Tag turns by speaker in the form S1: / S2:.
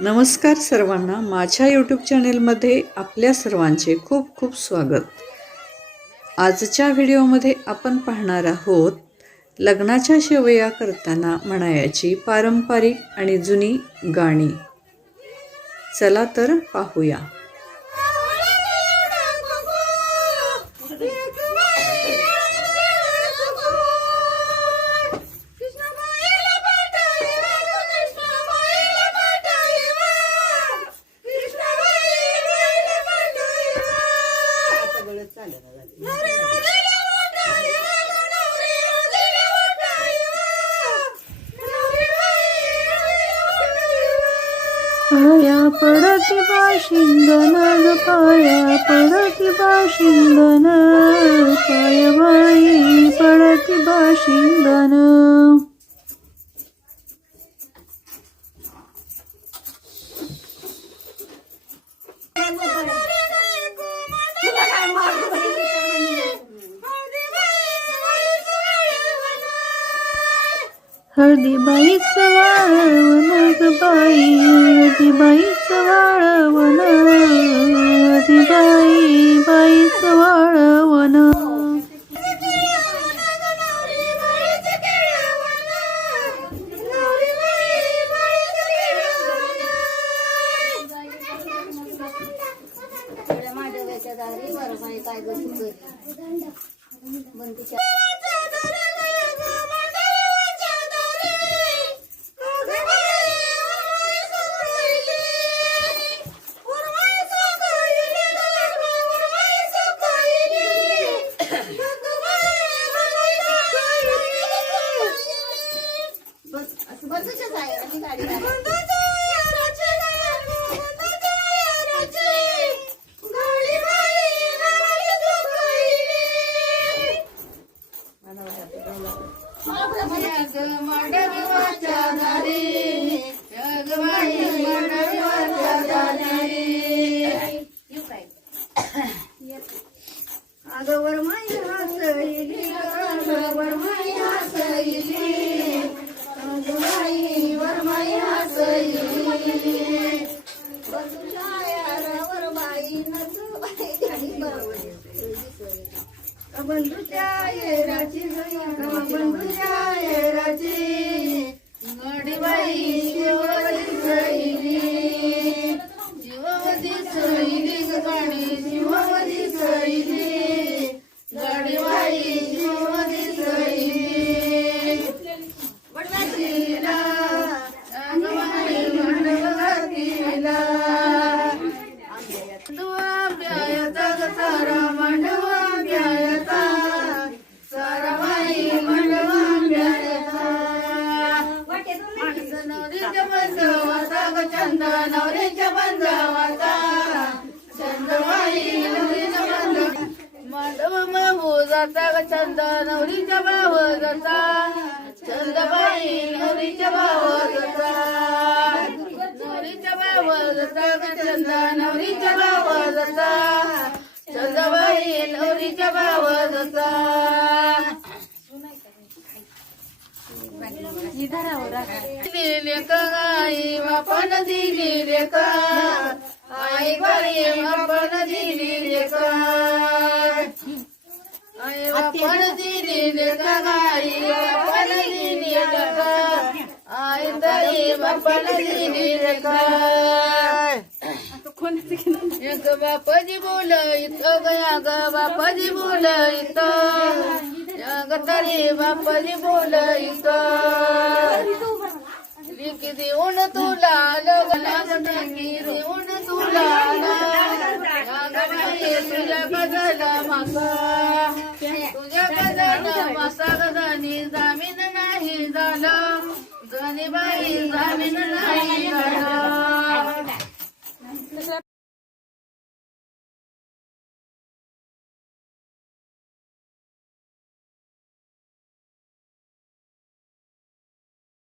S1: नमस्कार सर्वांना. माझ्या यूट्यूब चॅनेलमध्ये आपल्या सर्वांचे खूप खूप स्वागत. आजच्या व्हिडिओमध्ये आपण पाहणार आहोत लग्नाच्या शेवया करताना म्हणायाची पारंपरिक आणि जुनी गाणी. चला तर पाहूया.
S2: पाया पडती बाशिंगन पाया पडती बाशिंगन पाया हळदी बाईचं वाळवण बाई हळदी बाईचं वाळवण हळदी बाई बाईचं वाळवण.
S3: अगवर माई हसली अगवर माई हसली अगवाई बंधुच्या येराची नवरीच्या बंधवाचा ग चंद नवरीच्या बंधवाचा चंदबाई नवरीच्या बंध मांडव ग चंद नवरीच्या भावजाचा. चंदबाई नवरीच्या भावजाचा. नवरीच्या भावजाचा ग चंद नवरीच्या नवरीच्या भावजाचा. का आई बापान दिली का आई बाई बापान दिली का आई बापान दिली का गाई बापान दिली का आई ताई बापान दिली का एक बापाजी बोल इथं गया ग बापाजी बोल इथं जग तरी बोलईत लिख देऊन तुला लग्ना देऊन तुला तुझ्या गजाला मासा तुझ्या गजाला मासा गजानी जामीन नाही झालं. जनी बाई जामीन नाही झालं.